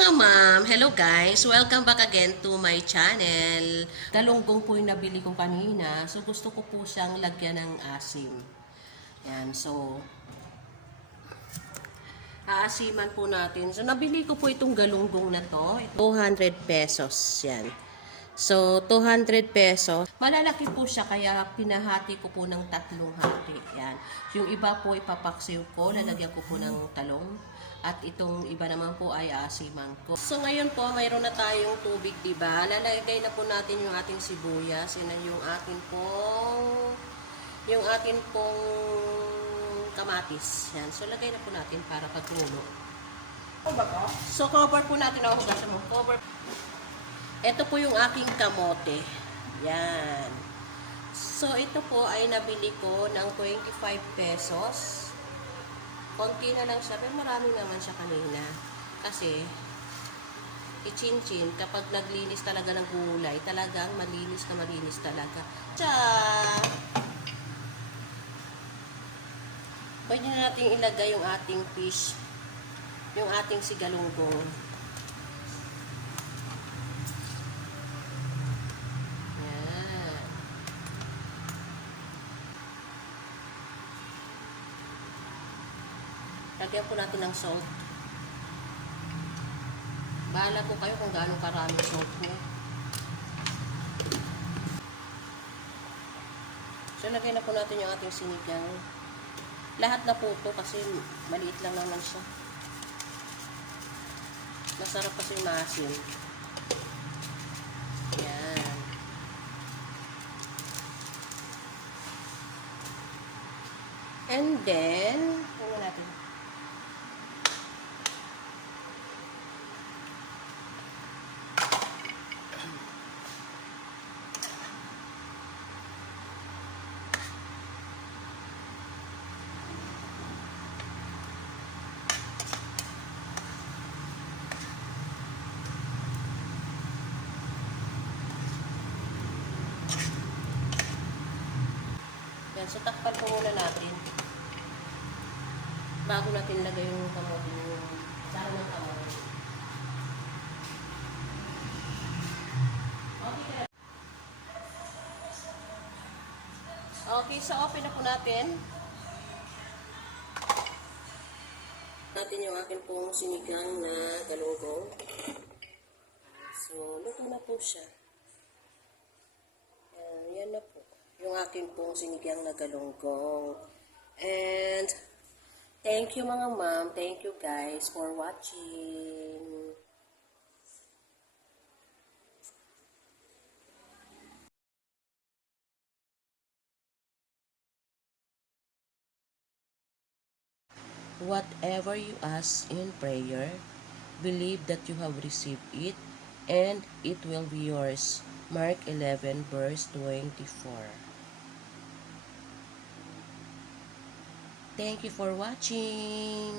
mga ma'am! Hello guys! Welcome back again to my channel. Galunggong po yung nabili ko kanina. So gusto ko po siyang lagyan ng asim. Yan. So, aasiman po natin. So nabili ko po itong galunggong na to. 200 pesos. Yan. So, 200 pesos. Malalaki po siya kaya pinahati ko po ng 3 hati. Yan. Yung iba po ipapaksiw ko. Lalagyan ko po ng talong. At itong iba naman po ay aasiman ko. So, ngayon po, mayroon na tayong tubig, diba? Lalagay na po natin yung ating sibuyas. Yan yung ating pong kamatis. Yan. So, lagay na po natin para paglulo. So, cover po natin. Hugasan mo. Cover. Ito po yung aking kamote. Yan. So, ito po ay nabili ko ng 25 pesos. Konti na lang siya. Pero marami naman siya kanina. Kasi, i-chin-chin, kapag naglinis talaga ng gulay, talagang malinis na malinis talaga. Pwede na natin ilagay yung ating fish, yung ating sigalunggong. Lagyan po natin ng salt. Bahala po kayo kung gaano karami salt nyo. So, lagyan na po natin yung ating sinigang. Lahat na po ito kasi maliit lang naman siya. Masarap kasi maasim. Yan. And then, tingnan natin. Yan, so takpan po muna natin. Bago natin lagay yung kamote, yung saro ng kamote. Okay, so open na po natin. Natin yung akin pong sinigang na galunggong. So, luto na po siya. Yan na po. Yung akin pong sinigang na galunggong. And, thank you mga ma'am. Thank you guys for watching. Whatever you ask in prayer, believe that you have received it, and it will be yours. Mark 11 verse 24. Thank you for watching.